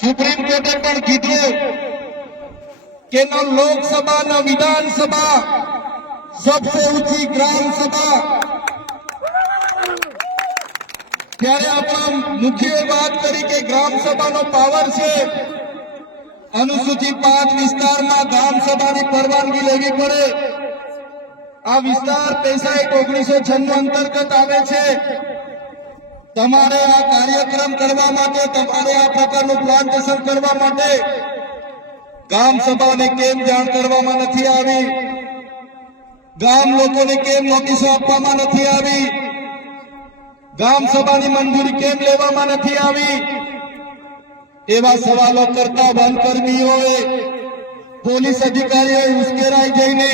Supreme કોર્ટે પણ કીધું કે ન લોકસભા ન વિધાનસભા सबसे ऊंची ग्राम सभा। ત્યારે આપણા મુખ્ય વાત કરી કે ગ્રામ સભાનો પાવર છે। અનુસૂચિત 5 વિસ્તારમાં ગ્રામ સભાની પરવાનગી લેવી પડે। આ વિસ્તાર પૈસા 1996 અંતર્ગત આવે છે। તમારે આ કાર્યક્રમ કરવા માટે, તમારે આ પ્રકારનું પ્લાન્ટેશન કરવા માટે ગ્રામ સભાને કેમ જાણ કરવામાં નથી આવી? ગામ લોકોને કેમ નોટિસો આપવામાં નથી આવી? ગામ સભાની મંજૂરી કેમ લેવામાં નથી આવી? એવા સવાલો કરતા વનકર્મીઓએ, પોલીસ અધિકારીઓએ ઉશ્કેરાઈ જઈને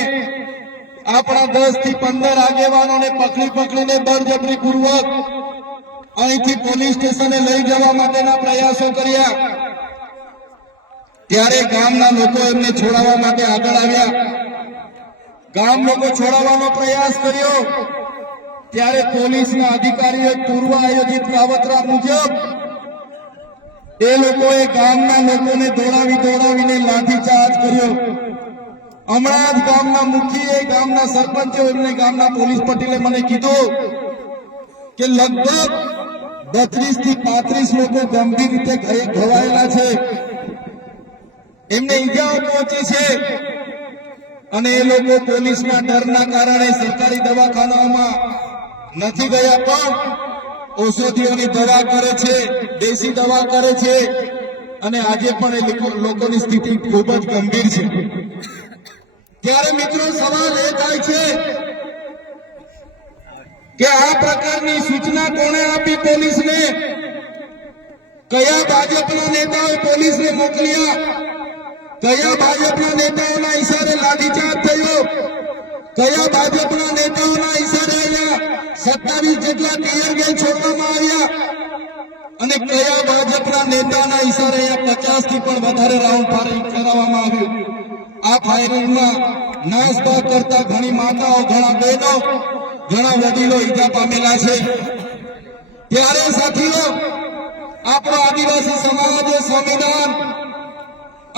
આપણા 10 થી 15 આગેવાનોને પકડીને બળજબરીપૂર્વક અહીંથી પોલીસ સ્ટેશને લઈ જવા માટેના પ્રયાસો કર્યા। ત્યારે ગામના લોકો એમને છોડાવવા માટે આગળ આવ્યા। ગામ લોકો છોડાવવાનો પ્રયાસ કર્યો ત્યારે પોલીસના અધિકારીઓએ પૂર્વ આયોજિત કાવતરા મુજબ એ લોકોએ ગામના લોકોને દોડાવીને લાઠીચાર્જ કર્યો। હમણાં જ ગામના મુખીએ, ગામના સરપંચે, એમને ગામના પોલીસ પટેલે મને કીધું કે લગભગ 32 થી 35 લોકો ગંભીર રીતે ઘવાયેલા છે, એમને ઈજાઓ પહોંચી છે અને એ લોકો પોલીસના ડરના કારણે સરકારી દવાખાનાઓમાં નથી ગયા, પણ ઔષધિઓની દવા કરે છે, દેશી દવા કરે છે અને આજે પણ એ લોકોની સ્થિતિ ખૂબ જ ગંભીર છે। ત્યારે મિત્રો સવાલ એ થાય છે કે આ પ્રકારની સૂચના કોણે આપી પોલીસને? કયા ભાજપના નેતાઓએ પોલીસને મોકલ્યા? કયા ભાજપના નેતાઓના ઈશારે લાઠીચાર્જ થયો? કયા ભાજપના નેતાઓના ઈશારે અહીંયા 27 જેટલા ટીયર ગેસ છોડવામાં આવ્યા? અને કયા ભાજપના નેતાના ઈશારે અહીંયા 50 થી પણ વધારે રાઉન્ડ ફાયરિંગ કરાવવામાં આવ્યું? આ ફાયરિંગમાં નાસભાગ કરતા ઘણી માતાઓ, ઘણા બહેનો, ઘણા વડીલો ઈજા પામેલા છે। ત્યારે સાથીઓ, આપણો આદિવાસી સમાજ સંવિધાન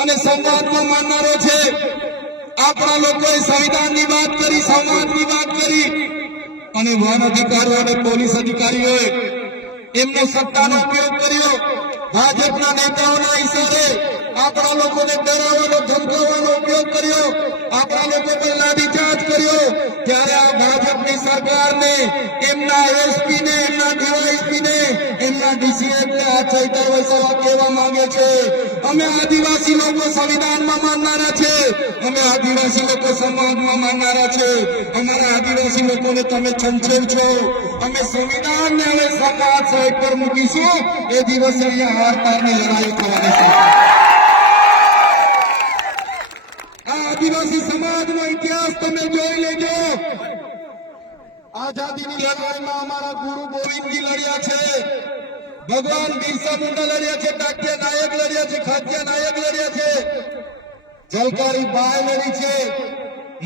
અને સંવાદમાં માનનારો છે। આપણા લોકોએ સંવિધાનની વાત કરી, સમાજની વાત કરી અને વન અધિકારીઓ અને પોલીસ અધિકારીઓએ એમનો સત્તાનો ઉપયોગ કર્યો। ભાજપના નેતાઓના ઈશારે આપણા લોકોને ડરાવવાનો, ધમકાવવાનો ઉપયોગ કર્યો, આપણા લોકો પર લાઠીચાર્જ કર્યો। ત્યારે આ ભાજપની સરકારને, એમના એસપીને, એમના ડીવાયએસપીને, એમના ડીસીએફને આ ચૈતર વસાવા કહેવા માંગે છે, અમે આદિવાસી લોકો સંવિધાનમાં માનનારા છે, અમે આદિવાસી લોકો સમાજમાં માનનારા છે, અમારા આદિવાસી લોકોને તમે છંછેર છો, અમે સંવિધાનને હવે સમાજ સાઈડ પર મૂકીશું, એ દિવસે અહીંયા હાર પારની લડાઈ થવાની છે। આદિવાસી સમાજનો ઇતિહાસ તમે જોઈ લેજો। આઝાદીની લડાઈમાં અમારા ગુરુ ગોવિંદજી લડ્યા છે, ભગવાન બિરસા મુંડા લડ્યા છે, તાત્યા નાયક લડ્યા છે, ખાત્યા નાયક લડ્યા છે, ઝલકારી બાઈ લડી છે,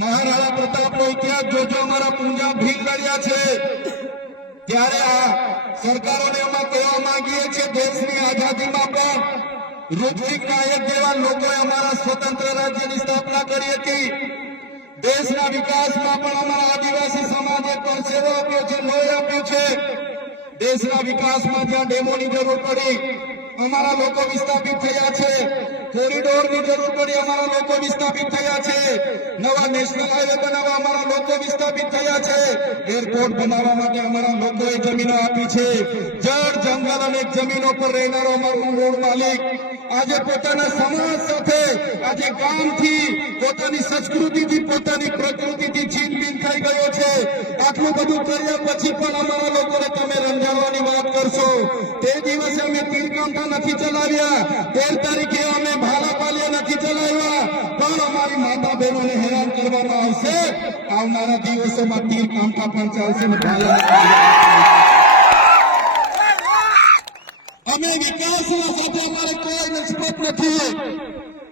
મહારાણા પ્રતાપનો ઇતિહાસ જોજો, અમારા પૂંજા ભીલ લડ્યા છે। ત્યારે આ સરકારોને અમે કહેવા માંગીએ છીએ, દેશની આઝાદીમાં પણ રૂપસિંહ નાયક જેવા લોકોએ અમારા સ્વતંત્ર રાજ્યની સ્થાપના કરી હતી। દેશના વિકાસમાં પણ અમારા આદિવાસી સમાજે પરસેવો આપ્યો છે, લોહી આપ્યું છે। દેશના વિકાસમાં જ્યાં ડેમોની જરૂર પડી, અમારા લોકો વિસ્થાપિત થયા છે, કોરિડોરની જરૂર પડી, અમારા લોકો વિસ્થાપિત થયા છે, નવા નેશનલ હાઈવે બનાવવા અમારા લોકો વિસ્થાપિત થયા છે, એરપોર્ટ બનાવવા માટે અમારા લોકોએ જમીનો આપી છે। જળ, જંગલ અને જમીનો પર રહેનારો અમારો મૂળ માલિક આજે પોતાના સમાજ સાથે, આજે ગામથી, પોતાની સંસ્કૃતિથી, પોતાની પ્રકૃતિથી છીનબીન થઈ ગયો છે। આટલું બધું કર્યા પછી પણ અમારા લોકોને તમે રંજાડવાની વાત કરશો? તે દિવસે અમે તીરકાંઠા નથી ચલાવ્યા, 13 તારીખે અમે ભાલાપાલિયા નથી ચલાવ્યા, પણ અમારી માતા બહેનોને હેરાન કરવામાં આવશે। આવનારા દિવસોમાં તીરકાંઠા પણ ચાલશે ને ભાલા। અમે વિકાસના સાથે અમારે કોઈ નિસ્બત નથી,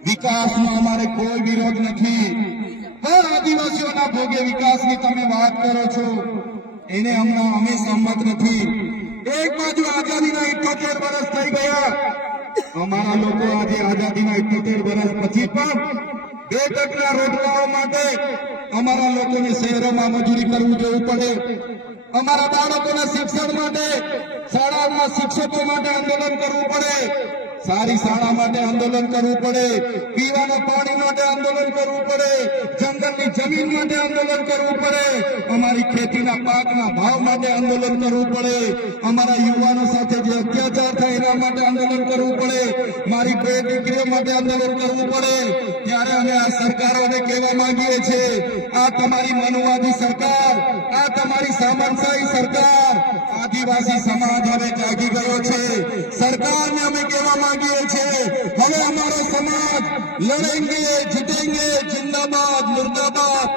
વિકાસમાં અમારે કોઈ વિરોધ નથી, પણ આદિવાસીઓના ભોગે વિકાસની તમે વાત કરો છો, એને અમે સંમત નથી। એક બાજુ આઝાદીના 78 વર્ષ થઈ ગયા, અમારા લોકો આજે આઝાદીના 78 વર્ષ પછી પણ 2% રોજગારો માટે અમારા લોકોને શહેરોમાં મજૂરી કરવું જવું પડે. અમારા બાળકોના શિક્ષણ માટે શાળામાં શિક્ષકો માટે આંદોલન કરવું પડે. સારી શાળા માટે આંદોલન કરવું પડે. પીવાના પાણી માટે આંદોલન કરવું પડે. જંગલની જમીન માટે આંદોલન કરવું પડે. અમારી ખેતીના પાકના ભાવ માટે આંદોલન કરવું પડે. અમારા યુવાનો સાથે જે અત્યાચાર થાય એના માટે આંદોલન કરવું પડે. મારી બે દીકરીઓ માટે આંદોલન કરવું પડે. ત્યારે અમે આ સરકારોને કહેવા માંગીએ છીએ, આ તમારી મનુવાદી સરકાર, આ તમારી સામંતશાહી સરકાર, આદિવાસી સમાજ હવે જાગી ગયો છે. સરકારને અમે કહેવા માંગીએ છીએ, હવે અમારો સમાજ લડેંગે, જીતેંગે, जिंदाबाद मुर्दाबाद.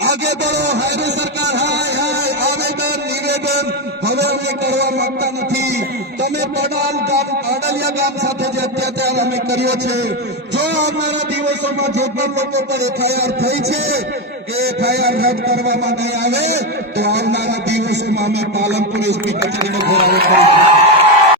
आगे बढ़ो. हाय सरकार, हाय हाय. आवेदन निवेदन હવે અમે કરવા માંગતા નથી. તમે પાડલિયા ગામ સાથે જે અત્યાચાર અમે કર્યો છે, જો આવનારા દિવસોમાં જે પણ લોકો પર FIR થઈ છે એ FIR રદ કરવામાં નહીં આવે તો આવનારા દિવસોમાં અમે પાલનપુર એસપી કચેરી